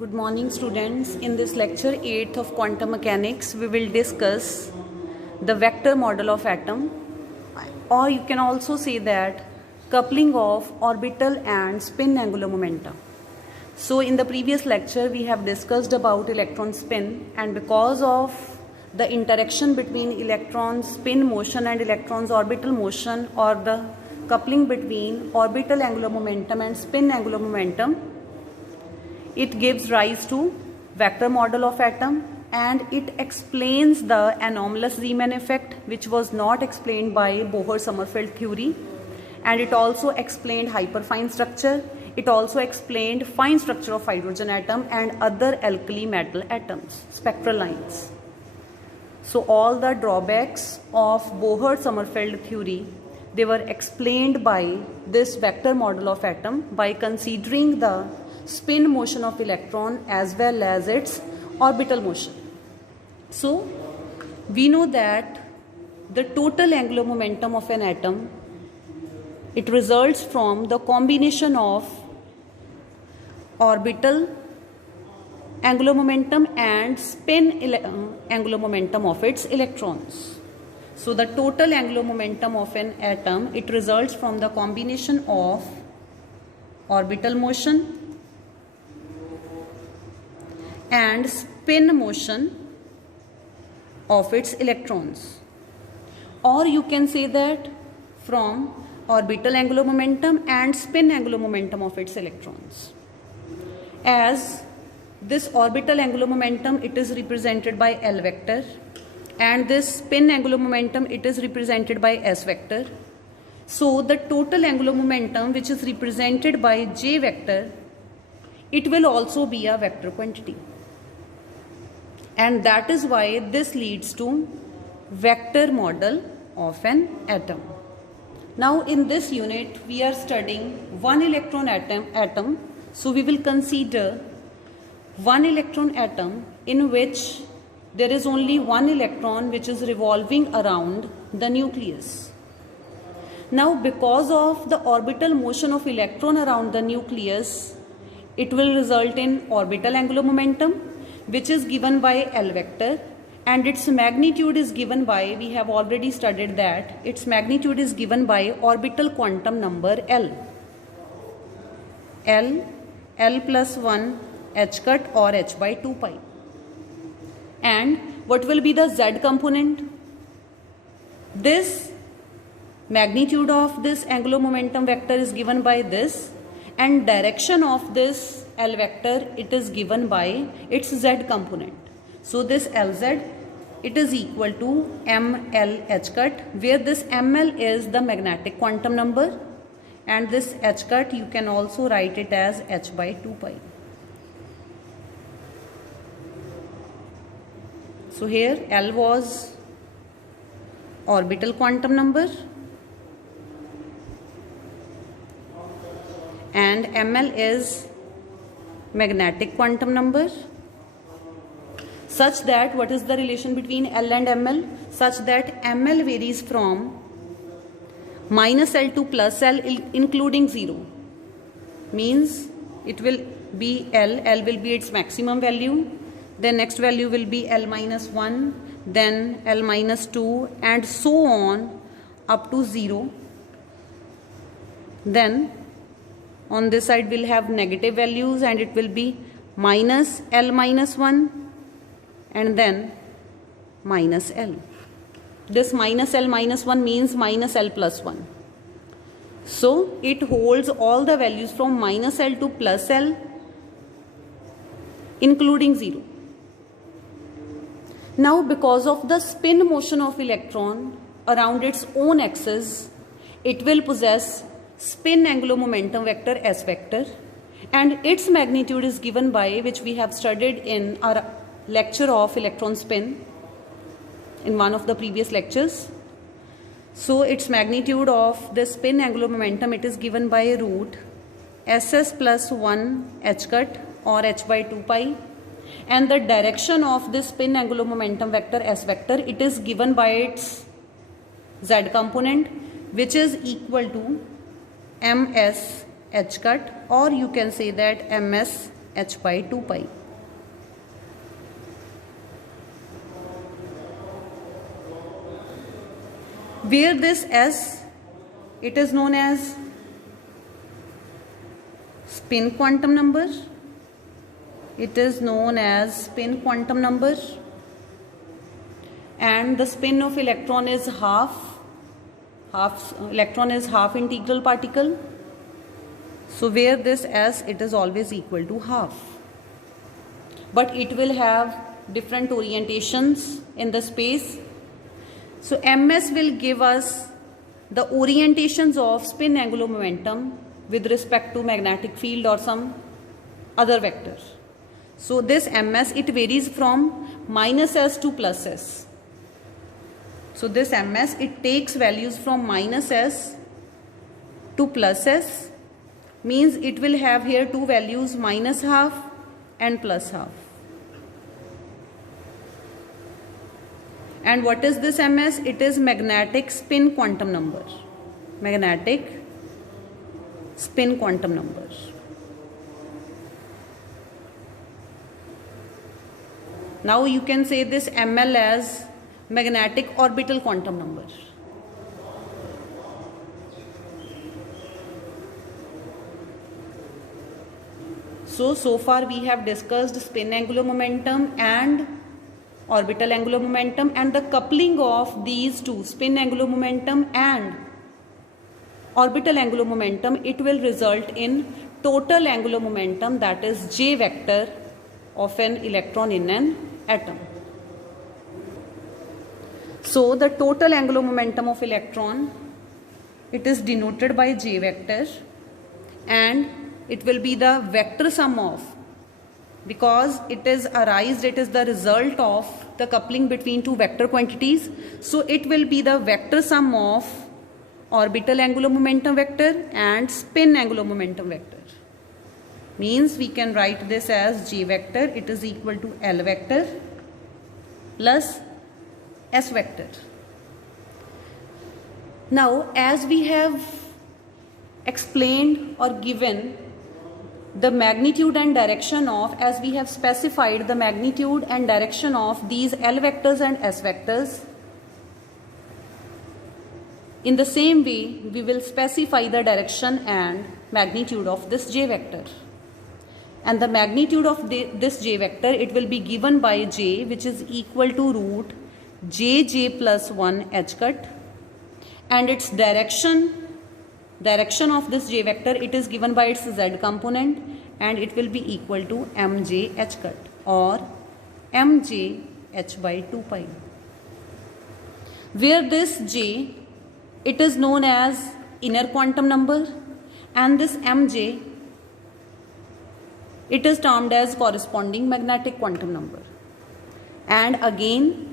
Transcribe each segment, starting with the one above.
Good morning students. In this lecture 8 of quantum mechanics, we will discuss the vector model of atom, or you can also say that coupling of orbital and spin angular momentum. So in the previous lecture we have discussed about electron spin, and because of the interaction between electron spin motion and electrons orbital motion, or the coupling between orbital angular momentum and spin angular momentum, it gives rise to vector model of atom, and it explains the anomalous Riemann effect, which was not explained by Bohr-Sommerfeld theory, and it also explained hyperfine structure. It also explained fine structure of hydrogen atom and other alkali metal atoms, spectral lines. So all the drawbacks of Bohr-Sommerfeld theory, they were explained by this vector model of atom by considering the spin motion of electron as well as its orbital motion. So we know that the total angular momentum of an atom, it results from the combination of orbital angular momentum and spin angular momentum of its electrons. So the total angular momentum of an atom, it results from the combination of orbital motion and spin motion of its electrons. Or you can say that from orbital angular momentum and spin angular momentum of its electrons. As this orbital angular momentum, it is represented by L vector, and this spin angular momentum, it is represented by S vector. So the total angular momentum, which is represented by J vector, it will also be a vector quantity. And that is why this leads to vector model of an atom. Now in this unit we are studying one electron atom. So we will consider one electron atom in which there is only one electron which is revolving around the nucleus. Now because of the orbital motion of electron around the nucleus, it will result in orbital angular momentum, which is given by L vector, and its magnitude is given by, we have already studied that, its magnitude is given by orbital quantum number L. L plus 1 h cut or h by 2 pi. And what will be the z component? This magnitude of this angular momentum vector is given by this, and direction of this L vector, it is given by its z component. So this Lz, it is equal to ml h cut, where this ml is the magnetic quantum number, and this h cut you can also write it as h by 2 pi. So here L was orbital quantum number and ml is magnetic quantum number, such that what is the relation between L and ml? Such that ml varies from minus L to plus L including 0. Means it will be L will be its maximum value, then next value will be L minus 1, then L minus 2, and so on up to 0. Then on this side we'll have negative values, and it will be minus L minus 1 and then minus L. This minus L minus 1 means minus L plus 1. So it holds all the values from minus L to plus L including 0. Now because of the spin motion of electron around its own axis, it will possess spin angular momentum vector S vector, and its magnitude is given by, which we have studied in our lecture of electron spin in one of the previous lectures. So its magnitude of the spin angular momentum, it is given by root ss plus 1 h cut or h by 2 pi, and the direction of this spin angular momentum vector S vector, it is given by its z component, which is equal to ms h cut, or you can say that ms h by 2 pi. Where this s, it is known as spin quantum number. It is known as spin quantum number, and the spin of electron is half integral particle. So where this s, it is always equal to half, but it will have different orientations in the space. So ms will give us the orientations of spin angular momentum with respect to magnetic field or some other vector. So this ms, it varies from minus s to plus s. So this ms, it takes values from minus s to plus s, means it will have here two values, minus half and plus half. And what is this ms? It is magnetic spin quantum number. Magnetic spin quantum number. Now you can say this ml as magnetic orbital quantum number. So far we have discussed spin angular momentum and orbital angular momentum, and the coupling of these two, spin angular momentum and orbital angular momentum, it will result in total angular momentum, that is J vector of an electron in an atom. So the total angular momentum of electron, it is denoted by J vector, and it will be the vector sum of, because it is the result of the coupling between two vector quantities. So it will be the vector sum of orbital angular momentum vector and spin angular momentum vector. Means we can write this as J vector, it is equal to L vector plus S vector. Now as we have explained or given the magnitude and direction of, as we have specified the magnitude and direction of these L vectors and S vectors, in the same way we will specify the direction and magnitude of this J vector. And the magnitude of this J vector, it will be given by J, which is equal to root Jj plus 1 h cut, and its direction of this J vector, it is given by its z component, and it will be equal to mj h cut or mj h by 2 pi, where this J, it is known as inner quantum number, and this mj, it is termed as corresponding magnetic quantum number. And again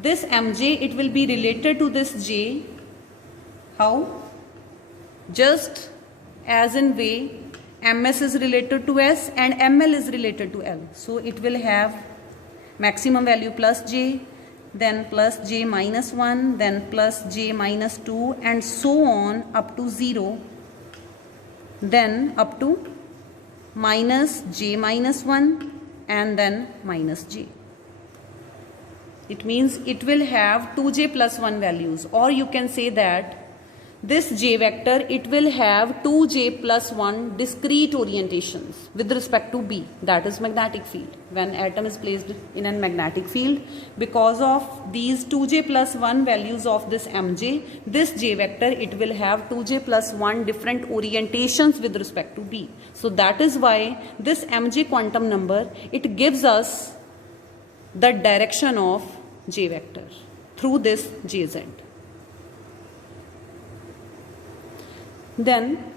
this mj, it will be related to this J. How? Just as in way ms is related to s and ml is related to l. So it will have maximum value plus j, then plus j minus 1, then plus j minus 2, and so on up to 0, then up to minus j minus 1, and then minus j. It means it will have 2j plus 1 values, or you can say that this J vector, it will have 2j plus 1 discrete orientations with respect to B, that is magnetic field. When atom is placed in a magnetic field, because of these 2j plus 1 values of this mj, this J vector, it will have 2j plus 1 different orientations with respect to B. So that is why this mj quantum number, it gives us the direction of J vector through this Jz. Then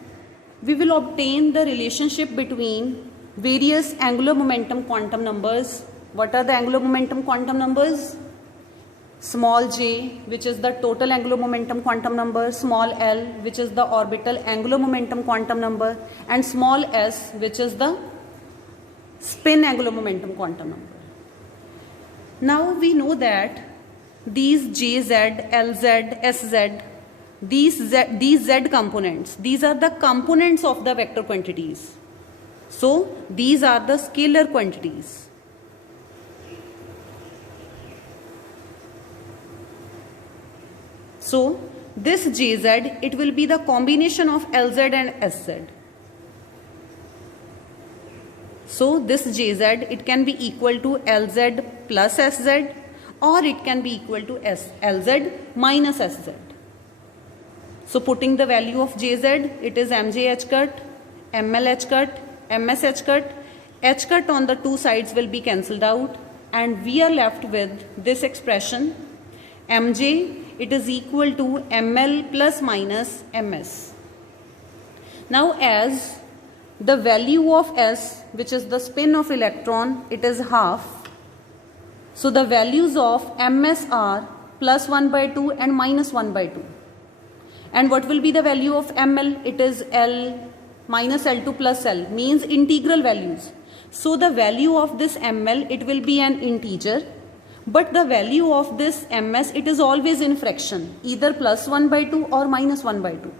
we will obtain the relationship between various angular momentum quantum numbers. What are the angular momentum quantum numbers? Small j, which is the total angular momentum quantum number, small l, which is the orbital angular momentum quantum number, and small s, which is the spin angular momentum quantum number. Now we know that these Jz, Lz, Sz, these z components, these are the components of the vector quantities. So these are the scalar quantities. So this Jz, it will be the combination of Lz and Sz. So this Jz, it can be equal to Lz plus Sz, or it can be equal to Lz minus Sz. So putting the value of Jz, it is Mj h cut, Ml h cut, Ms h cut on the two sides will be cancelled out, and we are left with this expression Mj, it is equal to Ml plus minus Ms. Now as the value of S, which is the spin of electron, it is half. So the values of Ms are plus 1 by 2 and minus 1 by 2. And what will be the value of Ml? It is L minus L2 plus L, means integral values. So the value of this Ml, it will be an integer, but the value of this Ms, it is always in fraction, either plus 1 by 2 or minus 1 by 2.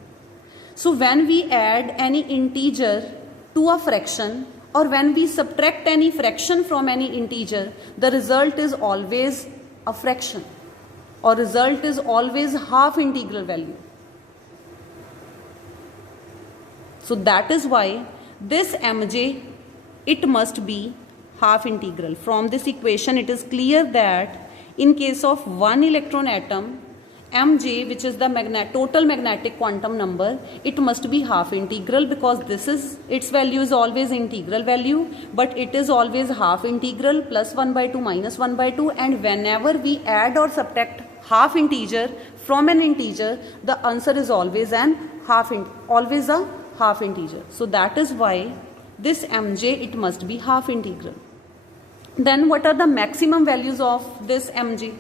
So when we add any integer to a fraction, or when we subtract any fraction from any integer, the result is always a fraction, or result is always half integral value. So that is why this Mj, it must be half integral. From this equation, it is clear that in case of one electron atom, Mj, which is the total magnetic quantum number, it must be half integral, because this is, its value is always integral value, but it is always half integral, plus 1 by 2 minus 1 by 2, and whenever we add or subtract half integer from an integer, the answer is always a half integer. So that is why this Mj, it must be half integral. Then what are the maximum values of this Mj?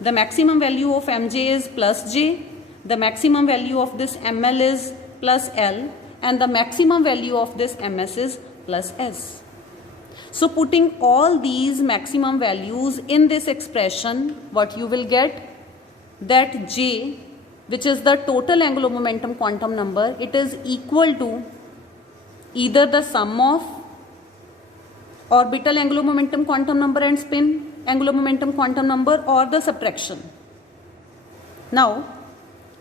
The maximum value of Mj is plus J, the maximum value of this Ml is plus L, and the maximum value of this Ms is plus S. So putting all these maximum values in this expression, what you will get, that J, which is the total angular momentum quantum number, it is equal to either the sum of orbital angular momentum quantum number and spin angular momentum quantum number, or the subtraction. Now,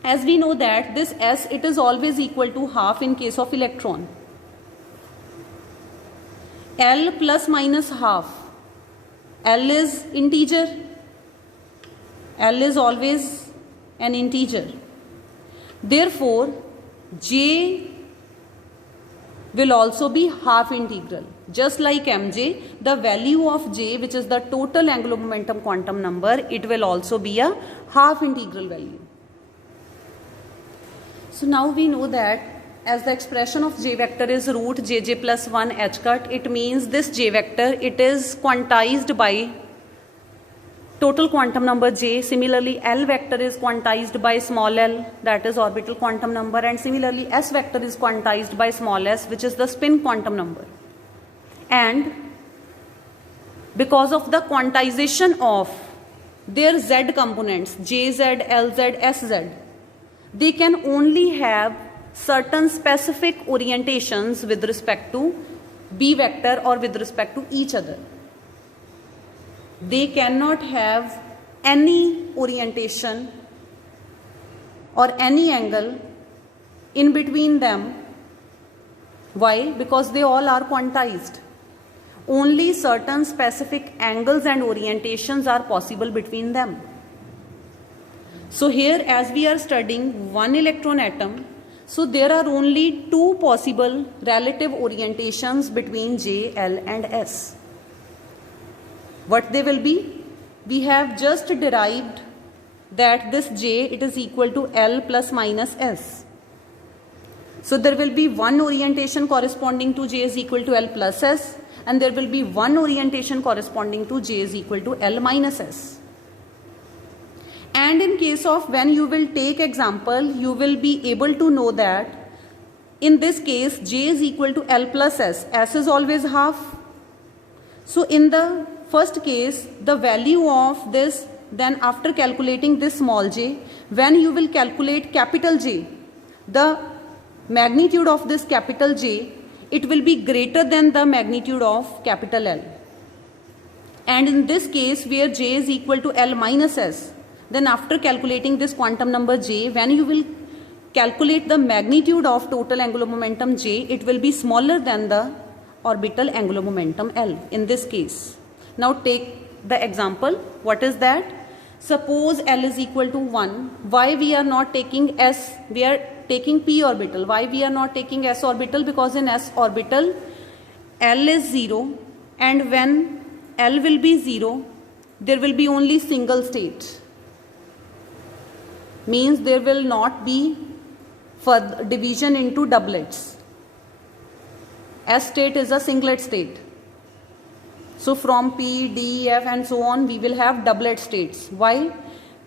as we know that this S, it is always equal to half in case of electron. L plus minus half. L is integer. L is always an integer. Therefore, J will also be half integral. Just like Mj, the value of J, which is the total angular momentum quantum number, it will also be a half integral value. So now we know that as the expression of J vector is root Jj plus 1 h cut, it means this J vector, it is quantized by total quantum number J. Similarly, L vector is quantized by small l, that is orbital quantum number, and similarly S vector is quantized by small s, which is the spin quantum number. And because of the quantization of their Z components, Jz, Lz, Sz, they can only have certain specific orientations with respect to B vector or with respect to each other. They cannot have any orientation or any angle in between them. Why? Because they all are quantized. Only certain specific angles and orientations are possible between them. So here, as we are studying one electron atom, so there are only two possible relative orientations between J, L and S. What they will be? We have just derived that this J, it is equal to L plus minus S. So there will be one orientation corresponding to J is equal to L plus S, and there will be one orientation corresponding to J is equal to L minus S. And in case of when you will take example, you will be able to know that in this case J is equal to L plus S. S is always half. So in the first case, the value of this, then after calculating this small j, when you will calculate capital J, the magnitude of this capital J, it will be greater than the magnitude of capital L. And in this case where j is equal to L minus s, then after calculating this quantum number j, when you will calculate the magnitude of total angular momentum j, it will be smaller than the orbital angular momentum L in this case. Now take the example. What is that? Suppose L is equal to 1. Why we are not taking s? We are taking p orbital. Why we are not taking s orbital? Because in s orbital L is 0, and when L will be 0, there will be only single state. Means there will not be further division into doublets. S state is a singlet state. So from P, D, F and so on, we will have doublet states. Why?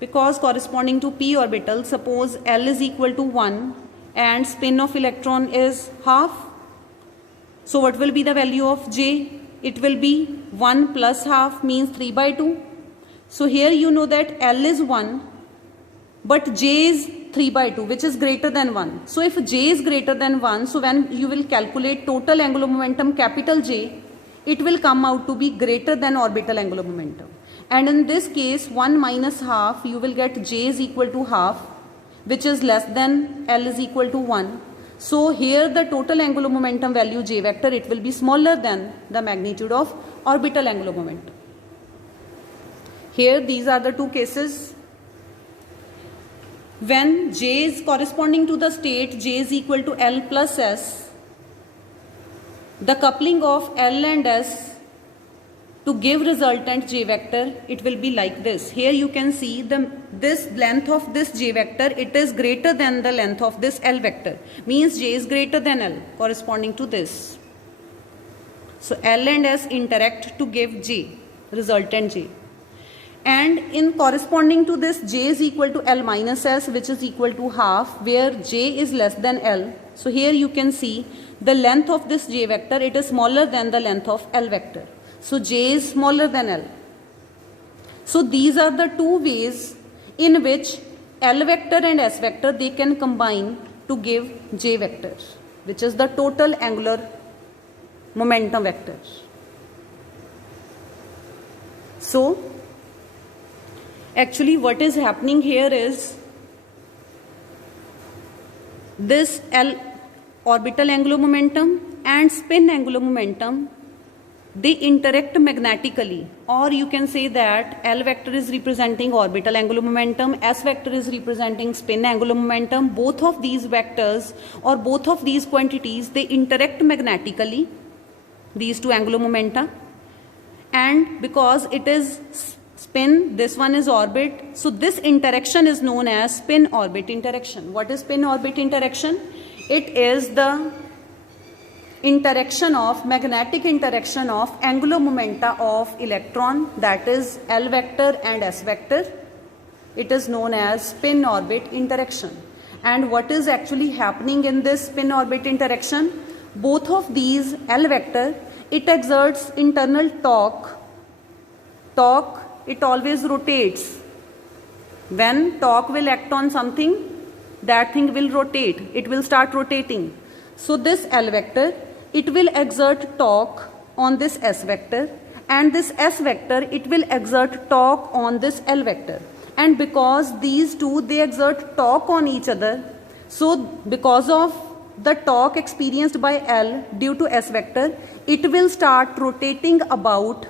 Because corresponding to p orbital, suppose L is equal to 1 and spin of electron is half. So what will be the value of j? It will be 1 plus half, means 3 by 2. So here you know that L is 1, but j is 3 by 2, which is greater than 1. So if j is greater than 1, so when you will calculate total angular momentum capital J, it will come out to be greater than orbital angular momentum. And in this case 1 minus half, you will get j is equal to half, which is less than L is equal to 1. So here the total angular momentum value j vector, it will be smaller than the magnitude of orbital angular momentum. Here these are the two cases. When j is corresponding to the state j is equal to L plus s, the coupling of L and s to give resultant j vector, it will be like this. Here you can see this length of this j vector, it is greater than the length of this L vector. Means j is greater than L corresponding to this. So L and s interact to give j, resultant j. And in corresponding to this j is equal to L minus s, which is equal to half, where j is less than L. So here you can see the length of this j vector, it is smaller than the length of L vector. So j is smaller than L. So these are the two ways in which L vector and s vector, they can combine to give j vector, which is the total angular momentum vector. So actually what is happening here is this L orbital angular momentum and spin angular momentum, they interact magnetically, or you can say that L vector is representing orbital angular momentum, s vector is representing spin angular momentum. Both of these vectors or both of these quantities, they interact magnetically, these two angular momenta, and because it is spin, this one is orbit, so this interaction is known as spin orbit interaction. What is spin orbit interaction? It is the magnetic interaction of angular momenta of electron, that is L vector and s vector. It is known as spin orbit interaction. And what is actually happening in this spin orbit interaction? Both of these L vector, it exerts internal torque. It always rotates. When torque will act on something, that thing will rotate. It will start rotating. So this L vector, it will exert torque on this s vector, and this s vector, it will exert torque on this L vector. And because these two, they exert torque on each other, so because of the torque experienced by L due to s vector, it will start rotating about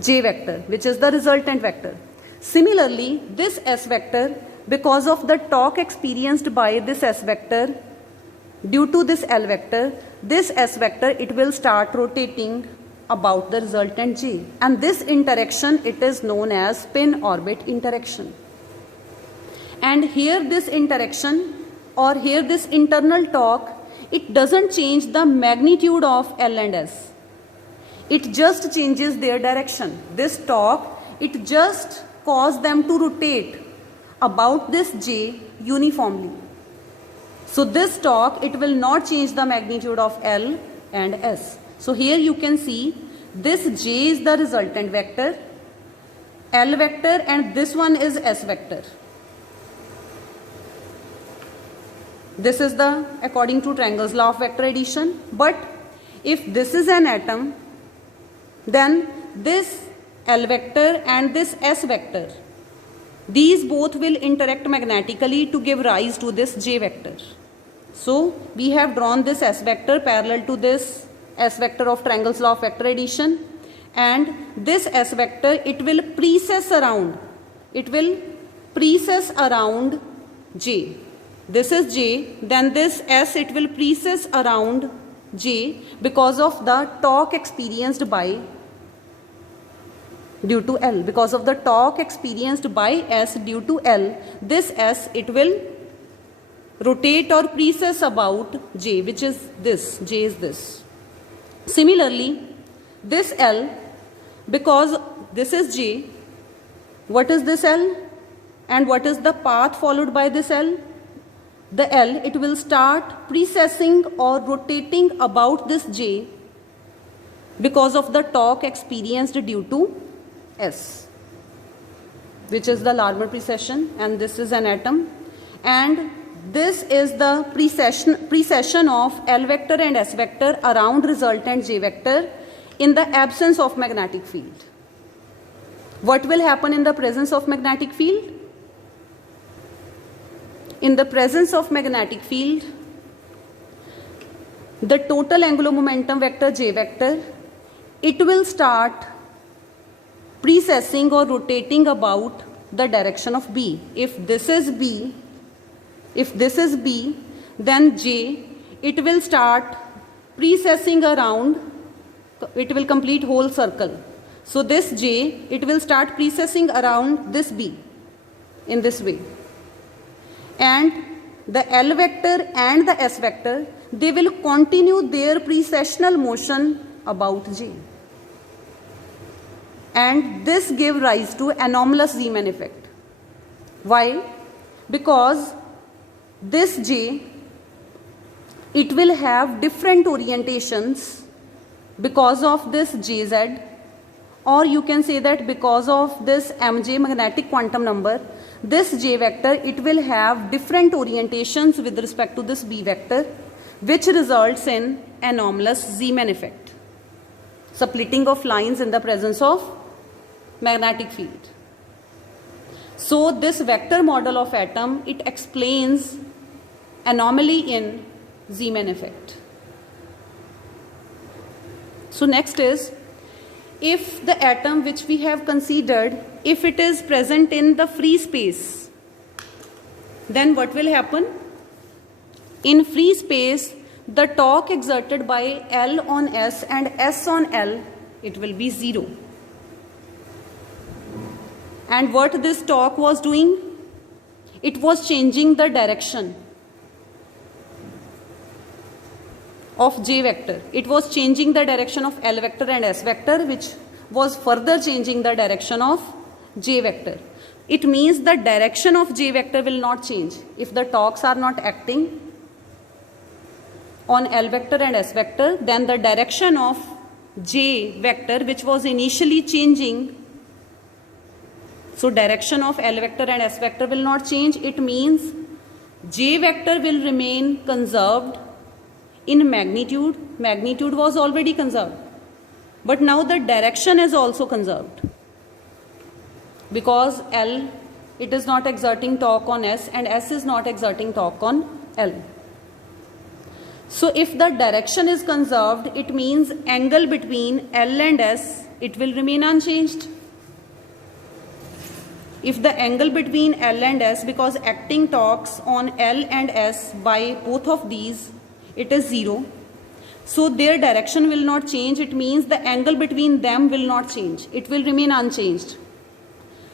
j vector, which is the resultant vector. Similarly, this s vector, because of the torque experienced by this s vector due to this L vector, this s vector, it will start rotating about the resultant j, and this interaction, it is known as spin orbit interaction. And here this interaction, or here this internal torque, it doesn't change the magnitude of L and s. It just changes their direction. This torque, it just causes them to rotate about this j uniformly. So this torque, it will not change the magnitude of L and s. So here you can see this j is the resultant vector, L vector, and this one is s vector. This is the according to triangle's law of vector addition. But if this is an atom, then this L vector and this S vector, these both will interact magnetically to give rise to this J vector. So we have drawn this S vector parallel to this S vector of triangle's law of vector addition, and this S vector, it will precess around J. This is J, then this S, it will precess around J because of the torque experienced by due to L. Because of the torque experienced by S due to L, this S, it will rotate or precess about J, which is this, J is this. Similarly, this L, because this is J, what is this L and what is the path followed by this L? The L, it will start precessing or rotating about this J because of the torque experienced due to S, which is the Larmor precession, and this is an atom, and this is the precession of L vector and S vector around resultant J vector in the absence of magnetic field. What will happen in the presence of magnetic field? In the presence of magnetic field, the total angular momentum vector J vector, it will start precessing or rotating about the direction of B. If this is B, then J, it will start precessing around, it will complete whole circle. So this J, it will start precessing around this B in this way. And the L vector and the S vector, they will continue their precessional motion about J. And this gave rise to anomalous Zeeman effect. Why? Because this J, it will have different orientations because of this Jz, or you can say that because of this Mj magnetic quantum number, this J vector, it will have different orientations with respect to this B vector, which results in anomalous Zeeman effect, splitting of lines in the presence of magnetic field. So this vector model of atom, it explains anomaly in Zeeman effect. So next is, if the atom which we have considered, if it is present in the free space, then what will happen? In free space, the torque exerted by L on S and S on L, it will be 0. And what this torque was doing? It was changing the direction of J vector. It was changing the direction of L vector and S vector, which was further changing the direction of J vector. It means the direction of J vector will not change. If the torques are not acting on L vector and S vector, then the direction of J vector, which was initially changing, so direction of L vector and S vector will not change. It means J vector will remain conserved in magnitude. Magnitude was already conserved, but now the direction is also conserved, because L, it is not exerting torque on S and S is not exerting torque on L. So if the direction is conserved, it means angle between L and S, it will remain unchanged. If the angle between L and S, because acting torques on L and S by both of these, it is 0. So their direction will not change. It means the angle between them will not change. It will remain unchanged.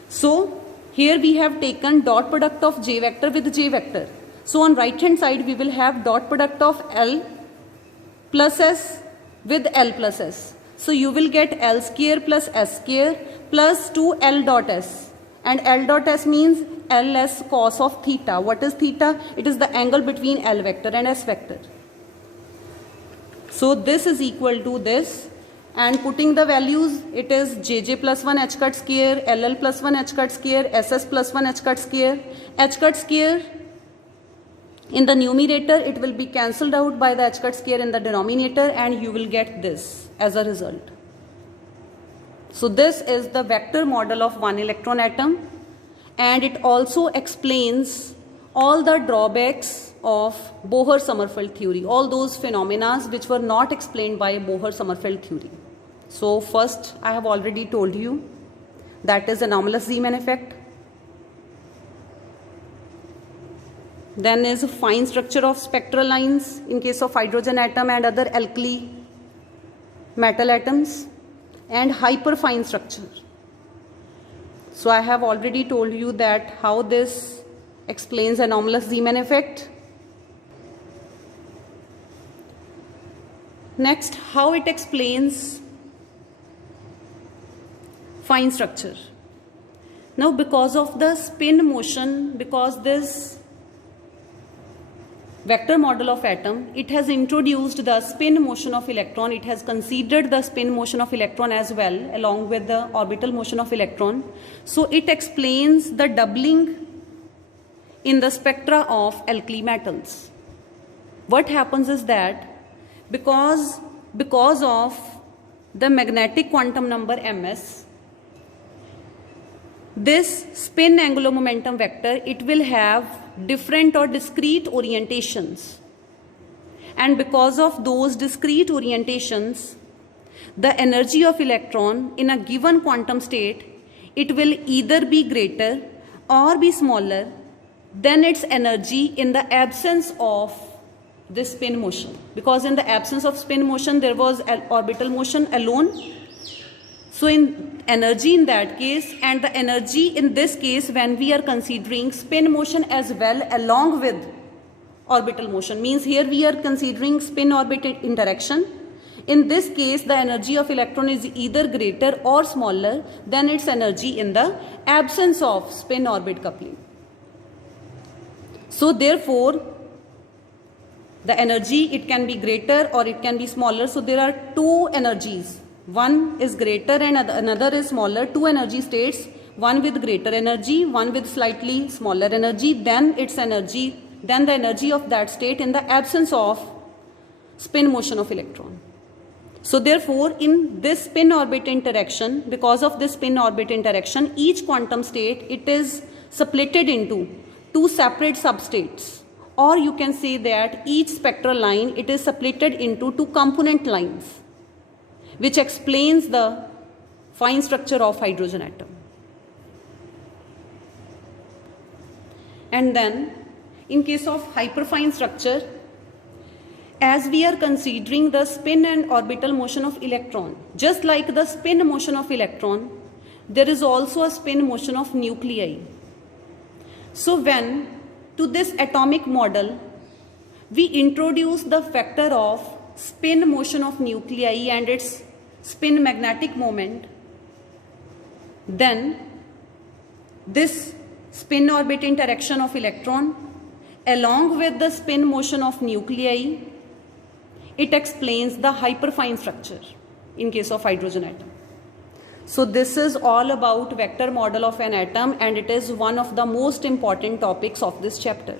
So here we have taken dot product of J vector with J vector. So on right hand side we will have dot product of L plus S with L plus S. So you will get L square plus S square plus 2L dot S. And L dot S means Ls cos of theta. What is theta? It is the angle between L vector and S vector. So this is equal to this, and putting the values, it is Jj plus 1 h cut square, Ll plus 1 h cut square, Ss plus 1 h cut square. H cut square In the numerator, it will be cancelled out by the h cut square in the denominator, and you will get this as a result. So this is the vector model of one electron atom, and it also explains all the drawbacks of Bohr-Sommerfeld theory, all those phenomena which were not explained by Bohr-Sommerfeld theory. So first, I have already told you, that is anomalous Zeeman effect. Then is fine structure of spectral lines in case of hydrogen atom and other alkali metal atoms, and hyperfine structure. So I have already told you that how this explains anomalous Zeeman effect. Next, how it explains fine structure. Now, because of the spin motion, because this vector model of atom, it has introduced the spin motion of electron. It has considered the spin motion of electron as well, along with the orbital motion of electron. So it explains the doubling in the spectra of alkali metals. What happens is that because of the magnetic quantum number ms, this spin angular momentum vector, it will have different or discrete orientations, and because of those discrete orientations, the energy of electron in a given quantum state, it will either be greater or be smaller than its energy in the absence of this spin motion, because in the absence of spin motion there was orbital motion alone. So in energy in that case, and the energy in this case when we are considering spin motion as well along with orbital motion, means here we are considering spin orbit interaction. In this case, the energy of electron is either greater or smaller than its energy in the absence of spin orbit coupling. So therefore, the energy, it can be greater or it can be smaller. So there are two energies. One is greater and another is smaller. Two energy states, one with greater energy, one with slightly smaller energy, then its energy, then the energy of that state in the absence of spin motion of electron. So therefore, in this spin orbit interaction, because of this spin orbit interaction, each quantum state, it is splitted into two separate substates, or you can say that each spectral line, it is splitted into two component lines, which explains the fine structure of hydrogen atom. And then, in case of hyperfine structure, as we are considering the spin and orbital motion of electron, just like the spin motion of electron, there is also a spin motion of nuclei. So when to this atomic model, we introduce the factor of spin motion of nuclei and its spin magnetic moment, then this spin orbit interaction of electron along with the spin motion of nuclei, it explains the hyperfine structure in case of hydrogen atom. So this is all about vector model of an atom, and it is one of the most important topics of this chapter.